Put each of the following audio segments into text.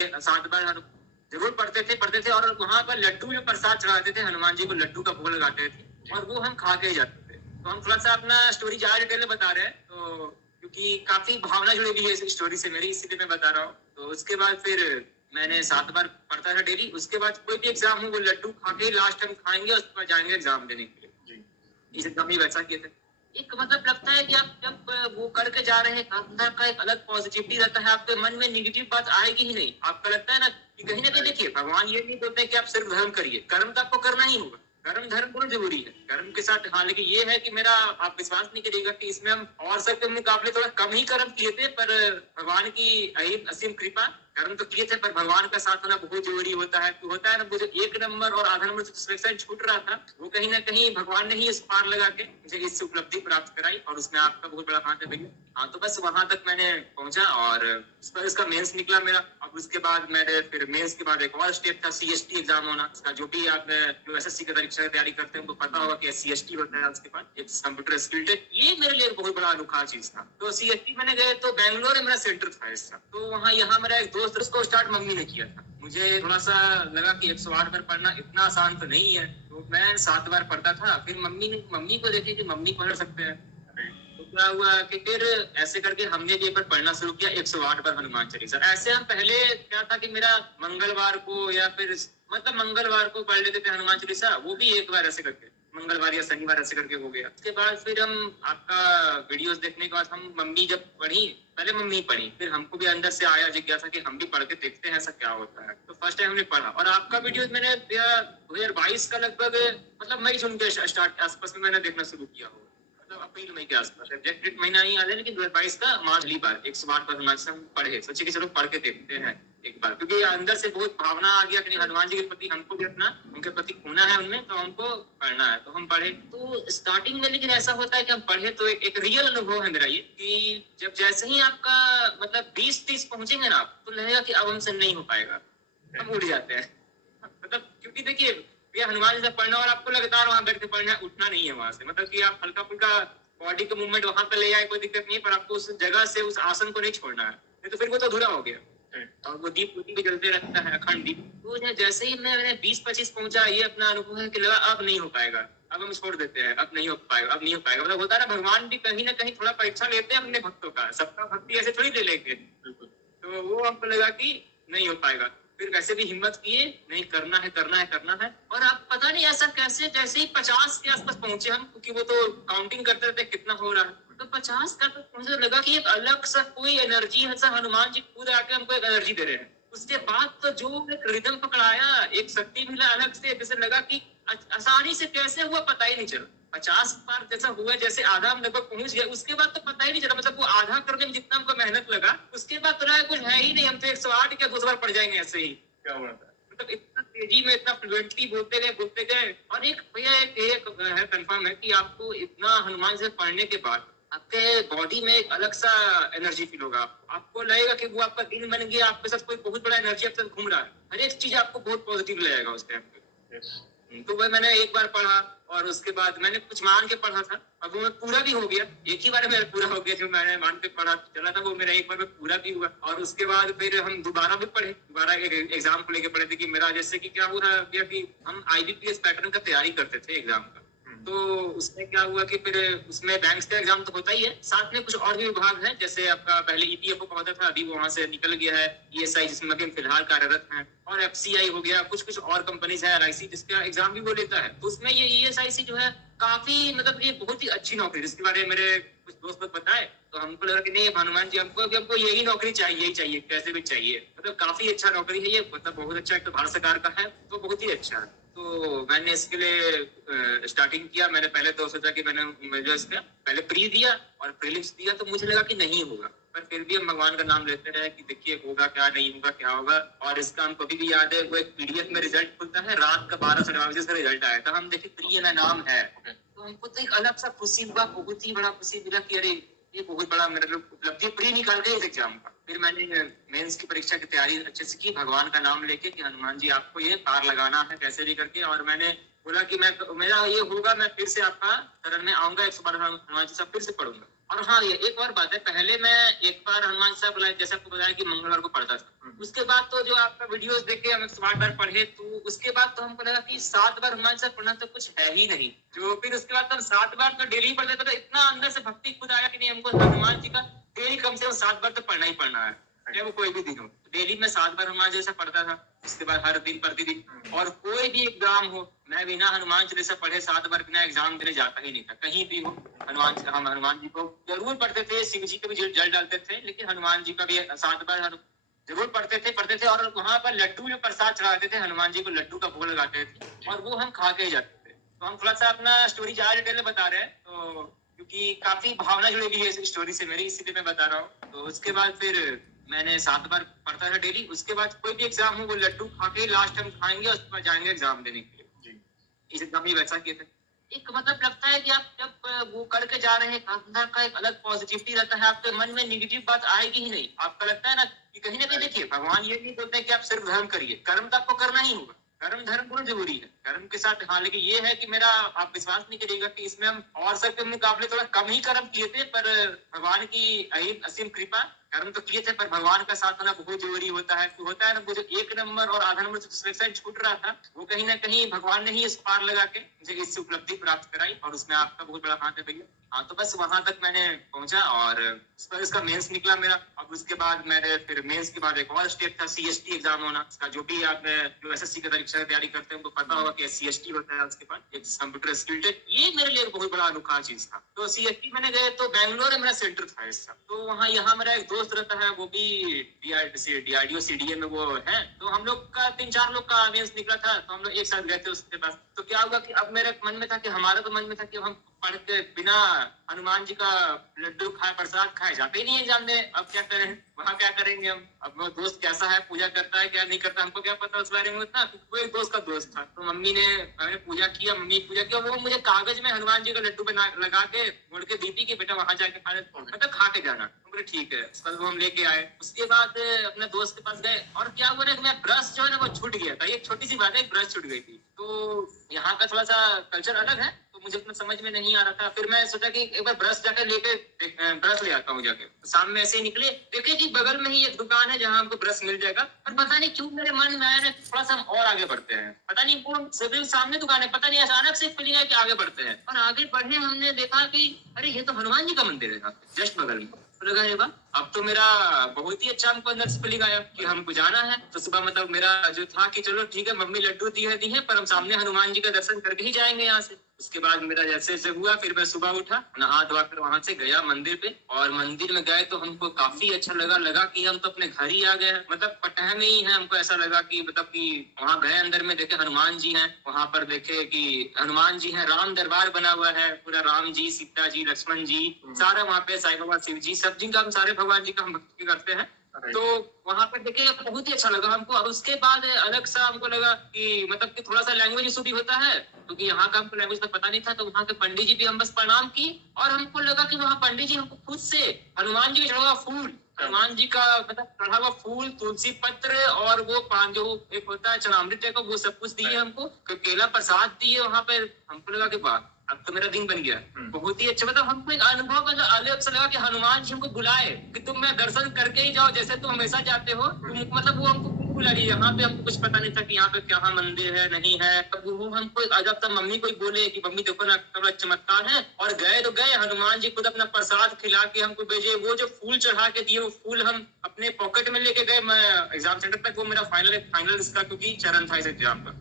7 बार जरूर पढ़ते थे। और वहां पर लड्डू में प्रसाद चढ़ाते थे, हनुमान जी को लड्डू का भोग लगाते थे और वो हम खा के ही जाते थे। तो हम थोड़ा सा अपना स्टोरी ज्यादा डिटेल में बता रहे हैं, तो क्योंकि काफी भावना जुड़ी हुई है इस स्टोरी से मेरी, इसीलिए मैं बता रहा हूँ। तो उसके बाद फिर मैंने 7 बार पढ़ता था डेली। उसके बाद कोई भी एग्जाम हो वो लड्डू खा के लास्ट टाइम खाएंगे, उसके बाद जाएंगे एग्जाम देने के लिए। इस एग्जाम ही वैसा किए थे। एक मतलब लगता है कि आप जब वो करके जा रहे हैं, अंदर का एक अलग पॉजिटिविटी रहता है, आपके मन में निगेटिव बात आएगी ही नहीं। आपको लगता है ना कि कहीं ना कहीं देखिए, भगवान ये नहीं बोलते कि आप सिर्फ धर्म करिए, कर्म तो आपको करना ही होगा। कर्म धर्म बहुत जरूरी है। कर्म के साथ हाँ, लेकिन ये है कि मेरा आप विश्वास नहीं करिएगा कि इसमें हम और सबके मुकाबले थोड़ा कम ही कर्म किए थे, पर भगवान की असीम कृपा, कर्म तो किए थे पर भगवान का साथ होना बहुत जरूरी होता है। तो होता है ना, मुझे 1 नंबर और आधा नंबर सिलेक्शन छूट रहा था, वो कहीं ना कहीं भगवान ने ही इस पार लगा के मुझे इस उपलब्धि प्राप्त कराई, और उसमें आपका बहुत बड़ा हाथ है भैया। हाँ, तो बस वहां तक मैंने पहुंचा और उस पर इसका मेंस निकला मेरा। अब उसके बाद मैंने फिर मेंस के बाद एक और स्टेप था सीएसटी एग्जाम होना। उसका जो भी आप जो एसएससी की परीक्षा की तैयारी करते हैं उनको पता होगा कि सीएसटी होता है। उसके बाद एक कंप्यूटर स्किल टेस्ट, ये मेरे लिए बहुत बड़ा अनोखा चीज था। तो सीएसटी मैंने गए तो बैंगलोर में मेरा सेंटर था इसका। तो वहाँ यहाँ मेरा एक दोस्त, उसको स्टार्ट मम्मी ने किया था। मुझे थोड़ा सा लगा कि 108 बार पढ़ना इतना आसान तो नहीं है, तो मैं 7 बार पढ़ता था। फिर मम्मी को देखे कि मम्मी पढ़ सकते हैं, तो क्या हुआ कि फिर ऐसे करके हमने भी एक बार पढ़ना शुरू किया 108 बार हनुमान चालीसा। ऐसे हम पहले क्या था कि मेरा मंगलवार को या फिर मतलब मंगलवार को पढ़ लेते थे हनुमान चालीसा, वो भी एक बार ऐसे करके मंगलवार या शनिवार ऐसे करके हो गया। उसके बाद फिर हम आपका वीडियोस देखने के बाद हम मम्मी जब पढ़ी, पहले मम्मी पढ़ी, फिर हमको भी अंदर से आया जिज्ञासा कि हम भी पढ़ के देखते हैं ऐसा क्या होता है। तो फर्स्ट टाइम हमने पढ़ा, और आपका वीडियो मैंने 2022 का लगभग मतलब मई जून के स्टार्ट आसपास में मैंने देखना शुरू किया हो, मतलब अप्रैल मई के आसपास। एग्जैक्ट डेट महीना नहीं याद है, लेकिन 2022 का मार्च पहली बार 108 बार हनुमान चालीसा हम पढ़े। सोचे कि चलो पढ़ के देखते हैं एक बार, क्योंकि अंदर से बहुत भावना आ गया कि हनुमान जी के प्रति हमको भी अपना उनके प्रति खोना है उनमें, तो हमको पढ़ना है। तो हम पढ़े। तो स्टार्टिंग में लेकिन ऐसा होता है कि हम पढ़े तो एक रियल अनुभव है मेरा ये, कि जब जैसे ही आपका मतलब 20-30 पहुंचेंगे ना आप, तो लगेगा कि अब हमसे नहीं हो पाएगा, हम उड़ जाते हैं। मतलब क्योंकि देखिए, ये हनुमान जी पढ़ना और आपको लगातार वहां बैठ के पढ़ना है, उठना नहीं है वहां से। मतलब कि आप हल्का फुल्का बॉडी का मूवमेंट वहां पे ले आए, कोई दिक्कत नहीं है, पर आपको उस जगह से उस आसन को नहीं छोड़ना है, नहीं तो फिर वो तो अधूरा हो गया। और वो दीप भी जलते रहता है, अखंड दीप। तो जैसे ही मैंने 20-25 पहुंचा, ये अपना अनुभव है कि लगा अब नहीं हो पाएगा, अब हम छोड़ देते हैं, अब नहीं हो पाएगा, अब नहीं हो पाएगा। मतलब होता है ना, भगवान भी कहीं ना कहीं थोड़ा परीक्षा लेते हैं अपने भक्तों का, सबका भक्ति ऐसे थोड़ी ले लेंगे। तो वो हमको लगा कि नहीं हो पाएगा। फिर कैसे भी हिम्मत किए, नहीं करना है करना है करना है। और आप पता नहीं ऐसा कैसे, जैसे ही 50 के आसपास पहुंचे हम, क्योंकि वो तो काउंटिंग करते रहते कितना हो रहा है, तो 50 का तो मुझे लगा कि एक अलग सा कोई एनर्जी है, ऐसा हनुमान जी खुद आके हमको एक एनर्जी दे रहे हैं। उसके बाद तो जो एक रिदम पकड़ाया, एक शक्ति मिला अलग से, जैसे लगा कि आसानी से कैसे हुआ पता ही नहीं चला। 50 बार जैसा हुआ, जैसे आधा हम लगभग पहुंच गया, उसके बाद तो पता ही नहीं चला। मतलब वो आधा करने में जितना हमको मेहनत लगा, उसके बाद तो लगा कुछ है ही नहीं, हम तो 108 क्या 200 बार पड़ जाएंगे ऐसे ही। क्या हुआ था? मतलब इतना तेजी में, इतना फ्लुएंटली बोलते गए। और एक भैया एक है कंफर्म है कि आपको इतना हनुमान से पढ़ने के बाद आपके बॉडी में एक अलग सा एनर्जी फील होगा। आपको लगेगा कि वो आपका दिन बन गया, आपके साथ कोई बहुत बड़ा एनर्जी आपके साथ घूम रहा है, हर एक चीज आपको बहुत पॉजिटिव लगेगा उस टाइम पे। तो वह मैंने एक बार पढ़ा, और उसके बाद मैंने कुछ मान के पढ़ा था, अब वो पूरा भी हो गया, एक ही बार में पूरा हो गया। जो मैंने मान के पढ़ा चला था वो मेरा एक बार में पूरा भी हुआ। और उसके बाद फिर हम दोबारा भी पढ़े, दोबारा एक एग्जाम को लेके पढ़े थे कि मेरा जैसे कि क्या हुआ कि हम आईबीपीएस पैटर्न का तैयारी करते थे एग्जाम का। तो उसमें क्या हुआ कि फिर उसमें बैंक्स का एग्जाम तो होता ही है, साथ में कुछ और भी विभाग है, जैसे आपका पहले ईपीएफओ का होता था, अभी वहां से निकल गया है ईएसआई, जिसमें अभी फिलहाल कार्यरत है, और एफसीआई हो गया, कुछ कुछ और कंपनीज है, एलआईसी, जिसका एग्जाम भी वो लेता है। तो उसमें ये ईएसआईसी जो है काफी, मतलब ये बहुत ही अच्छी नौकरी, जिसके बारे में मेरे कुछ दोस्त लोग बताए, तो हमको लगा कि नहीं हनुमान जी हमको यही नौकरी चाहिए ही चाहिए, कैसे भी चाहिए। मतलब काफी अच्छा नौकरी है ये, मतलब बहुत अच्छा, एक तो भारत सरकार का है, तो बहुत ही अच्छा है। तो मैंने इसके लिए स्टार्टिंग किया। मैंने पहले तो सोचा कि मैंने जो इसका पहले प्री दिया और प्रीलिम्स दिया, तो मुझे लगा कि नहीं होगा, पर फिर भी हम भगवान का नाम लेते रहे कि देखिए होगा क्या, नहीं होगा क्या होगा। और इसका हमको अभी भी याद है, वो एक पीडीएफ में रिजल्ट खुलता है, रात का 12 से रिजल्ट आया था, हम देखे प्री ना नाम है, तो हमको तो एक अलग सा खुशी हुआ, बहुत ही बड़ा खुशी मिला कि अरे ये बहुत बड़ा मेरे उपलब्धि प्री निकाल गए इस एग्जाम का। फिर मैंने मेंस की परीक्षा की तैयारी अच्छे से की, भगवान का नाम लेके कि हनुमान जी आपको ये पार लगाना है कैसे भी करके। और मैंने बोला कि मैं मेरा ये होगा, मैं फिर से आपका शरण में आऊंगा, 112 हनुमान जी सब फिर से पढ़ूंगा। और हाँ, ये एक और बात है, पहले मैं एक बार हनुमान साहब बुलाए, जैसे आपको बताया कि मंगलवार को पढ़ता था। उसके बाद तो जो आपका वीडियोस देख के हम 7 बार पढ़े, तो उसके बाद तो हमको लगा कि 7 बार हनुमान साहब पढ़ना तो कुछ है ही नहीं। जो फिर उसके बाद हम 7 बार तो डेली पढ़ते थे, तो इतना अंदर से भक्ति खुद आया कि नहीं, हमको हनुमान जी का डेली कम से कम 7 बार तो पढ़ना ही पढ़ना है, चाहे वो कोई भी दिन हो। डेली में 7 बार हनुमान जैसा पढ़ता था। इसके बाद हर दिन प्रतिदिन, और कोई भी एग्जाम हो, मैं बिना हनुमान चालीसा पढ़े 7 बार बिना एग्जाम देने जाता ही नहीं था, कहीं भी हो। हम हनुमान जी को जरूर पढ़ते थे, शिव जी को भी जल डालते थे, लेकिन हनुमान जी का भी 7 बार जरूर पढ़ते थे। और वहां पर लड्डू जो प्रसाद चढ़ाते थे, हनुमान जी को लड्डू का भोग लगाते थे, और वो हम खा के ही जाते थे। तो हम थोड़ा सा अपना स्टोरी ज्यादा डिटेल में बता रहे हैं, तो क्योंकि काफी भावना जुड़ी हुई है इस स्टोरी से मेरी, इसीलिए मैं बता रहा हूँ। तो उसके बाद फिर मैंने 7 बार पढ़ता था डेली। उसके बाद कोई भी एग्जाम हो, वो लड्डू खा के लास्ट हम खाएंगे, उसके बाद जाएंगे एग्जाम देने के लिए। इस एग्जाम में वैसा किए थे। एक मतलब लगता है कि आप जब वो करके जा रहे हैं, अंदर का एक अलग पॉजिटिविटी रहता है, आपके मन में निगेटिव बात आएगी ही नहीं। आपका लगता है ना कि कहीं ना कहीं, देखिए भगवान ये नहीं बोलते कि आप सिर्फ धर्म करिए, कर्म तो आपको करना ही होगा, कर्म धर्म बहुत जरूरी है, कर्म के साथ। हाँ, लेकिन ये है कि मेरा, आप विश्वास नहीं करिएगा कि इसमें हम और सबके मुकाबले थोड़ा कम ही कर्म किए थे, पर भगवान की असीम कृपा, कर्म तो किए थे, पर भगवान का साथ होना बहुत जरूरी होता है। तो होता है ना, वो जो 1 नंबर और आधा नंबर से सिलेक्शन छूट रहा था, वो कहीं ना कहीं भगवान ने ही इस पार लगा के मुझे इस उपलब्धि प्राप्त कराई, और उसमें आपका बहुत बड़ा हाथ है भैया। हाँ, तो बस वहां तक मैंने पहुंचा, और उस पर इसका मेंस निकला मेरा। अब उसके बाद मैंने फिर मेंस के बाद एक और स्टेप था, सीएसटी एग्जाम होना। इसका जो भी आप जो एसएससी की परीक्षा की तैयारी करते हैं, उनको पता होगा कि सीएसटी होता है। उसके बाद एक कंप्यूटर स्किल टेस्ट, ये मेरे लिए बहुत बड़ा अनोखा चीज था। तो सीएसटी मैंने गए तो बैंगलोर में मेरा सेंटर था इसका। तो वहाँ यहाँ मेरा एक दोस्त रहता है, वो भी डीआरडीओ सीडीए में वो है। तो हम लोग का 3-4 लोग का मेंस निकला था, तो हम लोग एक साथ गए थे उसके पास। तो क्या हुआ कि अब मेरे मन में था कि हमारा तो मन में था कि हम पढ़ के बिना हनुमान जी का लड्डू खाए, प्रसाद खाए, जाते ही नहीं एग्जाम दे। अब क्या करें, वहाँ क्या करेंगे हम? अब वो दोस्त कैसा है, पूजा करता है क्या नहीं करता, हमको क्या पता उस बारे में उतना। वो एक दोस्त का दोस्त था, तो मैंने पूजा किया, मम्मी पूजा किया, वो मुझे कागज में हनुमान जी का लड्डू बना लगा के मोड़ के दी थी कि बेटा वहां जाके मतलब खा के जाना। बोले ठीक है। कल वो हम लेके आए। उसके बाद अपने दोस्त के पास गए, और क्या हुआ ना, मैं ब्रश जो है ना वो छूट गया था। एक छोटी सी बात है, एक ब्रश छूट गई थी। तो यहाँ का थोड़ा सा कल्चर अलग है, तो मुझे उतना समझ में नहीं आ रहा था। फिर मैं सोचा कि एक बार ब्रश जाकर लेके ब्रश ले आता हूँ जाके। शाम में ऐसे ही निकले, देखे कि बगल में ही एक दुकान है जहाँ हमको ब्रश मिल जाएगा। पर पता नहीं क्यों मेरे मन में आया ना, थोड़ा सा हम और आगे बढ़ते हैं। पता नहीं वो सभी सामने दुकान है, पता नहीं अचानक से फीलिंग है कि आगे बढ़ते हैं। और आगे बढ़े, हमने देखा कि अरे ये तो हनुमान जी का मंदिर है जस्ट बगल में। लगा है वाह, अब तो मेरा बहुत ही अच्छा हमको अंदर से फीलिंग आया कि हमको जाना है। तो सुबह मतलब मेरा जो था कि चलो ठीक है, मम्मी लड्डू दी है, पर हम सामने हनुमान जी का दर्शन करके ही जाएंगे यहाँ से। उसके बाद मेरा जैसे जैसे हुआ, फिर मैं सुबह उठा, नहा धोआ कर वहां से गया मंदिर पे। और मंदिर में गए तो हमको काफी अच्छा लगा कि हम तो अपने घर ही आ गए हैं। मतलब पटना में ही है। हमको ऐसा लगा कि मतलब कि वहाँ गए, अंदर में देखे हनुमान जी हैं, वहां पर देखे कि हनुमान जी हैं, राम दरबार बना हुआ है पूरा, राम जी, सीता जी, लक्ष्मण जी, सारा वहाँ पे, साईं बाबा, शिव जी, सब जी का, हम सारे भगवान जी का हम भक्ति करते हैं। तो वहां पर देखे बहुत ही अच्छा लगा हमको। और उसके बाद अलग सा हमको लगा कि मतलब कि थोड़ा सा लैंग्वेज इशू भी होता है, क्योंकि यहाँ का हमको लैंग्वेज तो पता नहीं था। तो वहाँ के पंडित जी भी हम बस प्रणाम किए, और हमको लगा कि वहाँ पंडित जी हमको खुद से हनुमान जी का चढ़ा हुआ फूल, हनुमान जी का मतलब चढ़ा हुआ फूल, तुलसी पत्र, और वो जो एक होता है चनामृत का, वो सब कुछ दिए हमको, केला प्रसाद दिए वहाँ पे। हमको लगा कि वाह, अब तो मेरा दिन बन गया। बहुत ही अच्छा, मतलब हमको एक अनुभव मतलब अलग से लगा कि हनुमान जी हमको बुलाए कि तुम मैं दर्शन करके ही जाओ, जैसे तुम हमेशा जाते हो। मतलब वो हमको बुला रही है। यहाँ पे हमको कुछ पता नहीं था कि यहाँ पे क्या मंदिर है नहीं है। वो हमको अजब तक मम्मी कोई बोले कि मम्मी देखो ना बड़ा चमत्कार है। और गए तो गए, हनुमान जी खुद अपना प्रसाद खिला के हमको भेजे। वो जो फूल चढ़ा के दिए, वो फूल हम अपने पॉकेट में लेके गए। मैं एग्जाम सेंटर तक, वो मेरा फाइनल इसका क्योंकि चरण था इस एग्जाम का।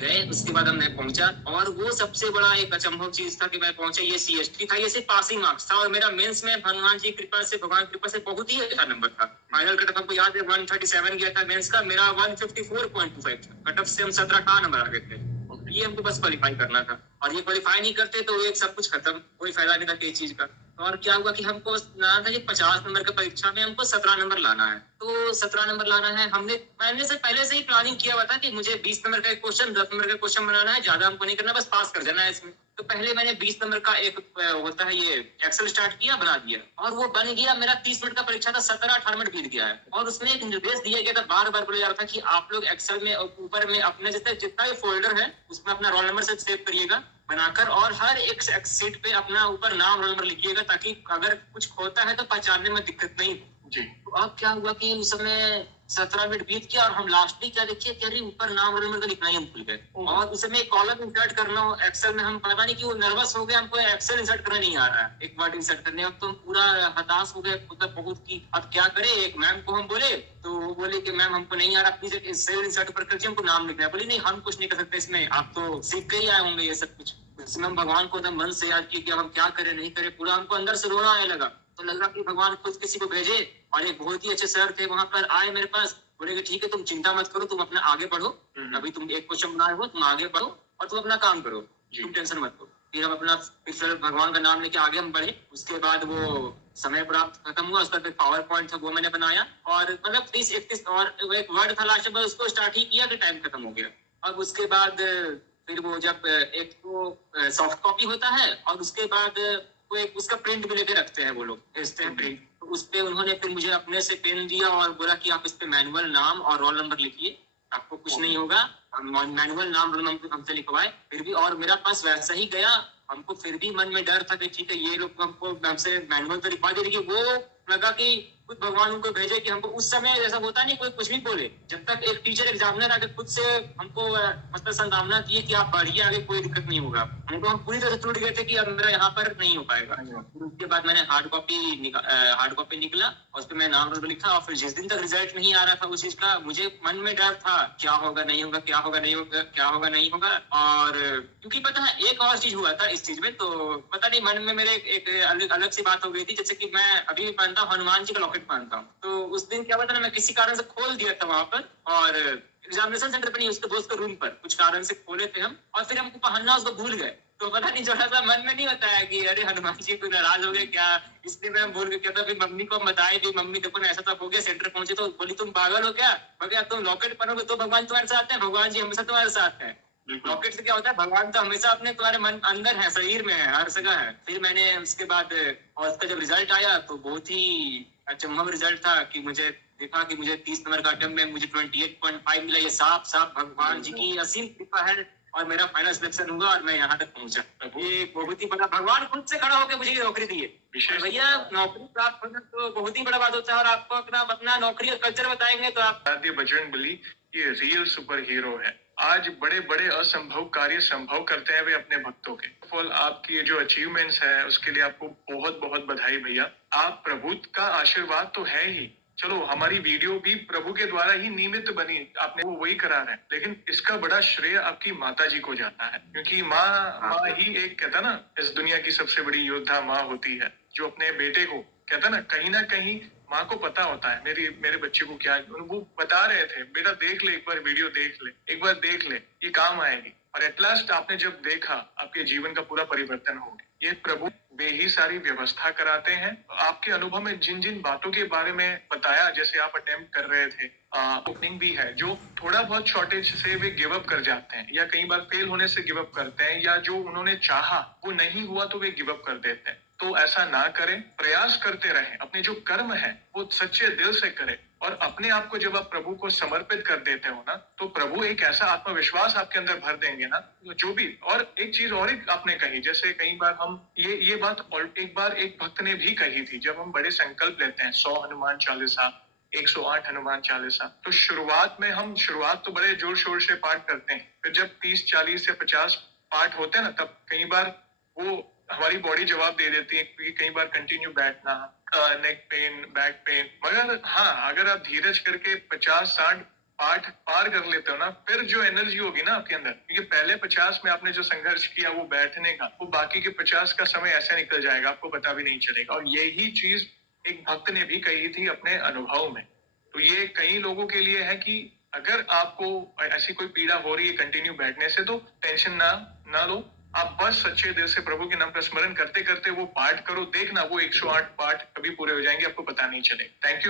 गए, उसके बाद हमने पहुंचा, और वो सबसे बड़ा एक अचंभव चीज था कि मैं पहुंचे, ये सीएसटी था, ये सिर्फ पासिंग मार्क्स था। और मेरा मेंस में हनुमान जी कृपा से, भगवान कृपा से बहुत ही अच्छा नंबर था। फाइनल कट ऑफ हमको याद है 137 गया था मेंस का, मेरा 154.25 था। कट ऑफ से हम 17 नंबर आ गए थे। ये हमको बस क्वालिफाई करना था, और ये क्वालिफाई नहीं करते तो एक सब कुछ खत्म, कोई फायदा नहीं था किसी चीज का। और क्या हुआ कि हमको लाना था कि 50 नंबर का परीक्षा में हमको 17 नंबर लाना है। तो 17 नंबर लाना है, मैंने से पहले से ही प्लानिंग किया हुआ था कि मुझे 20 नंबर का एक क्वेश्चन, 10 नंबर का क्वेश्चन बनाना है, ज्यादा हमको नहीं करना, बस पास कर जाना है इसमें। तो पहले मैंने 20 नंबर का एक होता है ये एक्सेल स्टार्ट किया, बना दिया, और वो बन गया। मेरा 30 मिनट का परीक्षा था, 17-18 मिनट बीत गया है। और उसमें एक निर्देश दिया गया था, बार बार बोला जा रहा था कि आप लोग एक्सेल में ऊपर में अपने जितना भी फोल्डर है उसमें अपना रोल नंबर से सेव करिएगा। बनाकर और हर एक सीट पे अपना ऊपर नाम रोल नंबर लिखिएगा, ताकि अगर कुछ खोता है तो पहचानने में दिक्कत नहीं जी। तो अब क्या हुआ कि उस समय 17 मिनट बीत गया और हम लास्टली क्या देखिए कि अरे ऊपर नाम रोल नंबर का लिखना ही हम भूल गए, और उस समय कॉलम इंसर्ट करना हो एक्सेल में, हम पता नहीं क्यों नर्वस हो गए, हमको एक्सेल इंसर्ट करना नहीं आ रहा है, एक वर्ड इंसर्ट करने, अब तो हम पूरा हताश हो गए, मतलब बहुत की अब क्या करें। एक मैम को हम बोले तो वो बोले कि मैम हमको नहीं आ रहा, प्लीज एक्सेल इंसर्ट पर करके हमको नाम लिखना है। बोली नहीं, हम कुछ नहीं कर सकते इसमें, आप तो सीख के ही आए होंगे ये सब कुछ। उसमें हम भगवान को एकदम मन से याद किए कि अब हम क्या करें नहीं करें, पूरा हमको अंदर से रोना आने लगा। तो लग रहा कि भगवान खुद किसी को भेजे, और एक बहुत ही अच्छे सर थे वहां पर आए मेरे पास, बोले कि ठीक है तुम चिंता मत करो, तुम अपना आगे बढ़ो, अभी तुम एक क्वेश्चन बनाए हो, तुम आगे बढ़ो और तुम अपना काम करो, तुम टेंशन मत लो। फिर हम अपना फिर भगवान का नाम लेके आगे हम बढ़े। उसके बाद वो समय प्राप्त खत्म हुआ, उसका फिर पावर पॉइंट था वो मैंने बनाया, और मतलब 30-31 और एक वर्ड था लास्ट में, उसको स्टार्ट ही किया कि टाइम खत्म हो गया। अब उसके बाद फिर वो जब एक तो सॉफ्ट कॉपी होता है, और उसके बाद वो एक उसका प्रिंट भी लेके रखते हैं वो लोग, भेजते हैं प्रिंट, तो उस पे उन्होंने फिर मुझे अपने से पेन दिया और बोला कि आप इस पे मैनुअल नाम और रोल नंबर लिखिए, आपको कुछ नहीं होगा। मैनुअल नाम रोल नंबर हमसे लिखवाए, फिर भी, और मेरा पास वैसा ही गया। हमको फिर भी मन में डर था कि ठीक है ये लोग हमको हमसे मैनुअल तो लिखवा दे, लेकिन वो लगा कि खुद भगवान उनको भेजे कि हमको उस समय ऐसा होता नहीं, कोई कुछ भी बोले, जब तक एक टीचर एग्जामिनर आके खुद से हमको मतलब संभावना दिए कि आप बढ़िए आगे, कोई दिक्कत नहीं होगा, हमको हम पूरी तरह से टूट गए थे कि अब मेरा यहाँ पर नहीं हो पाएगा। उसके बाद मैंने हार्ड कॉपी निकला, और उस पर मैं नाम रोल लिखा, और फिर जिस दिन तक रिजल्ट नहीं आ रहा था उस चीज का, मुझे मन में डर था क्या होगा नहीं होगा, क्या होगा नहीं होगा, क्या होगा नहीं होगा। और क्योंकि पता है एक और चीज हुआ था इस चीज में, तो पता नहीं मन में मेरे एक अलग सी बात हो गई थी, जैसे कि मैं अभी भी मानता हूँ हनुमान जी का लॉकेट मानता हूँ। तो उस दिन क्या हुआ था ना, मैं किसी कारण से खोल दिया था वहां पर, और एग्जामिनेशन सेंटर पर नहीं, उसके दोस्त के रूम पर कुछ कारण से खोले थे हम, और फिर हमको पहनना उसको भूल गए। तो पता नहीं थोड़ा सा मन में नहीं होता है कि अरे हनुमान जी को नाराज हो गए क्या, इसलिए मैं भूल गया था। फिर मम्मी को बताए भी, मम्मी देखो ना ऐसा तो हो गया, सेंटर पहुंचे तो बोली तुम पागल हो क्या, भैया तुम लॉकेट पहनोगे तो भगवान तुम्हारे साथ है, भगवान जी हमेशा तुम्हारे साथ है। लॉकेट से क्या होता है, भगवान तो हमेशा अपने तुम्हारे मन अंदर है, शरीर में है, हर जगह है। फिर मैंने उसके बाद, और उसका जब रिजल्ट आया तो बहुत ही अचंभव रिजल्ट था कि मुझे देखा कि मुझे 30 नंबर का अटेम्प्ट में मुझे 28.5 मिला। ये साफ साफ भगवान जी की असीम कृपा है, और मेरा फाइनल सिलेक्शन हुआ और मैं यहाँ तक पहुंचा। ये बहुत ही बड़ा, भगवान खुद से खड़ा होकर मुझे नौकरी दी है। भैया नौकरी प्राप्त होना तो बहुत ही बड़ा बात होता है, और आपको अपना नौकरी का कल्चर बताएंगे तो आप बजरंग बली ये रियल सुपर हीरो है। आज बड़े बड़े असंभव कार्य संभव करते हैं वे अपने भक्तों के। फॉल आपकी ये जो अचीवमेंट्स है उसके लिए आपको बहुत बहुत बधाई भैया। आप प्रभु का आशीर्वाद तो है ही, चलो हमारी वीडियो भी प्रभु के द्वारा ही निमित्त बनी, आपने वो वही करा है, लेकिन इसका बड़ा श्रेय आपकी माता जी को जाता है, क्योंकि माँ ही एक कहता ना इस दुनिया की सबसे बड़ी योद्धा माँ होती है, जो अपने बेटे को कहता ना कहीं माँ को पता होता है मेरे बच्चे को क्या, वो बता रहे थे बेटा देख ले, एक बार वीडियो देख ले, एक बार देख ले, ये काम आएगी। और एट लास्ट आपने जब देखा आपके जीवन का पूरा परिवर्तन हो गया। ये प्रभु वे ही सारी व्यवस्था कराते हैं। आपके अनुभव में जिन जिन बातों के बारे में बताया, जैसे आप अटेम्प्ट कर रहे थे, ओपनिंग भी है, जो थोड़ा बहुत शॉर्टेज से वे गिव अप कर जाते हैं, या कई बार फेल होने से गिव अप करते हैं, या जो उन्होंने चाहा वो नहीं हुआ तो वे गिव अप कर देते हैं। तो ऐसा ना करें, प्रयास करते रहें, अपने जो कर्म है वो सच्चे दिल से करें, और अपने आप को जब आप प्रभु को समर्पित कर देते हो ना, तो प्रभु एक ऐसा आत्मविश्वास आपके अंदर भर देंगे ना, जो भी। और एक चीज और एक आपने कही, जैसे कई बार हम ये बात और एक बार एक भक्त ने भी कही थी, जब हम बड़े संकल्प लेते हैं 100 हनुमान चालीसा, 108 हनुमान चालीसा, तो शुरुआत में हम तो बड़े जोर शोर से पाठ करते हैं, फिर जब 30, 40 या 50 पाठ होते हैं ना, तब कई बार वो हमारी बॉडी जवाब दे देती है, क्योंकि कई बार कंटिन्यू बैठना, नेक पेन, बैक पेन। मगर हाँ, अगर आप धीरज करके 50-60 पाठ पार कर लेते हो ना, फिर जो एनर्जी होगी ना आपके अंदर, क्योंकि पहले 50 में आपने जो संघर्ष किया वो बैठने का, वो बाकी के 50 का समय ऐसे निकल जाएगा, आपको पता भी नहीं चलेगा। और यही चीज एक भक्त ने भी कही थी अपने अनुभव में। तो ये कई लोगों के लिए है कि अगर आपको ऐसी कोई पीड़ा हो रही है कंटिन्यू बैठने से, तो टेंशन ना लो, आप बस सच्चे दिल से प्रभु के नाम का स्मरण करते करते वो पाठ करो, देखना वो 108 पाठ कभी पूरे हो जाएंगे, आपको पता नहीं चले। Thank you.